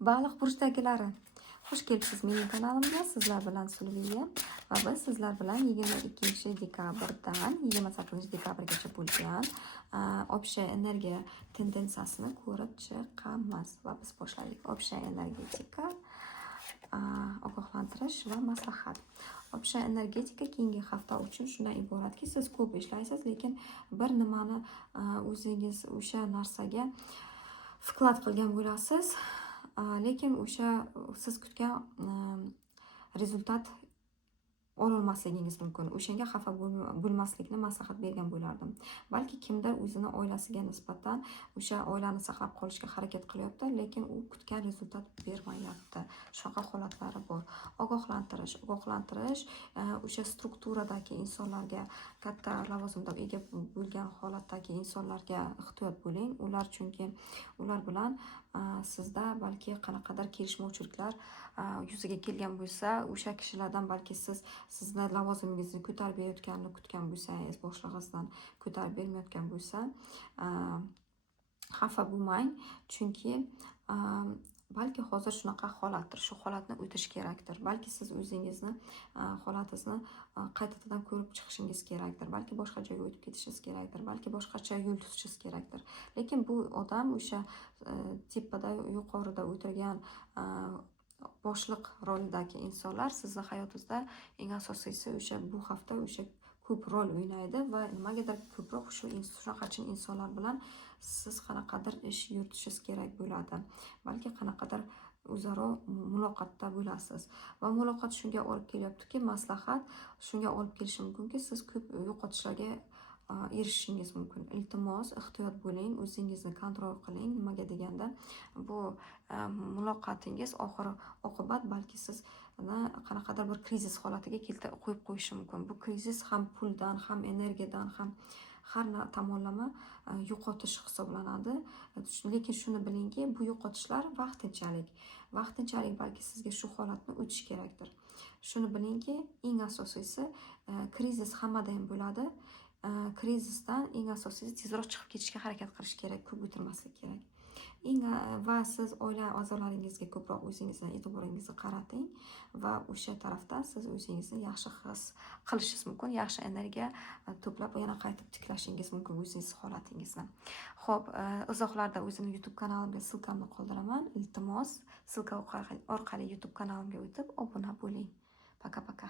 Baliq burchdagilari, xush kelibsiz mening kanalimga. Sizlar bilan Sulviya va biz sizlar bilan 22-dekabrdan 28-dekabrgacha bo'lgan общая energiya tendensiyasini ko'rib chiqamiz va biz boshladik. Общая energetika, ogohlantirish va maslahat. Общая energetika keyingi hafta uchun shundan iboratki, siz ko'p ishlaysiz, lekin bir nimani o'zingiz o'sha narsaga vklad qilgan bo'lasiz. Lekin o'sha siz kutgan rezultat ololmasligingiz mumkin. O'shanga xafa bo'lmaslikni maslahat bergan bo'lardim. Balki kimdir o'zini oilasiga nisbatan o'sha oilani saqlab qolishga harakat qilyapti, lekin u kutgan rezultat bermayapti. Shunaqa holatlari bor. Ogohlantirish o'sha strukturadagi insonlarga, katta lavozimda ega bo'lgan holatdagi insonlarga ehtiyot bo'ling. Chunki ular bilan sizda balki qanaqadir kelishmovchiliklar yuzaga kelgan bo'lsa, o'sha kishilardan balki sizni lavozimingizni ko'tarib berayotganini kutgan bo'lsangiz, boshlig'ingizdan ko'tarib bermayotgan bo'lsa, xafa bo'lmang. Chunki balki hozir shunaqa holatdir, shu holatni o'tish kerakdir. Balki siz o'zingizni holatingizni qaytadan ko'rib chiqishingiz kerakdir. Balki boshqa joyga o'tib ketishingiz kerakdir. Balki boshqacha yo'l tutishingiz kerakdir. Lekin bu odam o'sha tepada, yuqorida o'tirgan boshliq rolidagi insonlar sizni hayotingizda eng asosiysi o'sha bu hafta o'sha ko'p rol o'ynaydi va nimagadir ko'proq shunaqachi insonlar bilan siz qanaqadir ish yuritishingiz kerak bo'ladi. Balki qanaqadir o'zaro muloqotda bo'lasiz va muloqot shunga olib kelyaptiki, maslahat shunga olib kelishi mumkinki, siz ko'p yo'qotishlarga erishishingiz mumkin. Iltimos, ehtiyot bo'ling, o'zingizni kontrol qiling. Nimaga deganda, bu muloqotingiz oqibat balki sizni qanaqadir bir krizis holatiga qo'yib qo'yishi mumkin. Bu krizis ham puldan, ham energiyadan, ham har tomonlama yo'qotish hisoblanadi. Lekin shuni bilingki, bu yo'qotishlar vaqtinchalik balki sizga shu holatni o'tish kerakdir. Shuni bilingki, eng asosiysi krizis hammada ham bo'ladi. Krizisdan eng asosiysi tezroq chiqib ketishga harakat qilish kerak, ko'p o'tirmaslik kerak. Va siz oila a'zolaringizga ko'proq o'zingizni e'tiboringizni qarating va o'sha tarafdan siz o'zingizni yaxshi his qilishingiz mumkin, yaxshi energiya to'plab yana qaytib tiklashingiz mumkin o'zingiz holatingizni. Xo'p, izohlarda o'zimning YouTube kanalimga silkamni qoldiraman. Iltimos, silka orqali YouTube kanalimga o'tib obuna bo'ling. Paka-paka.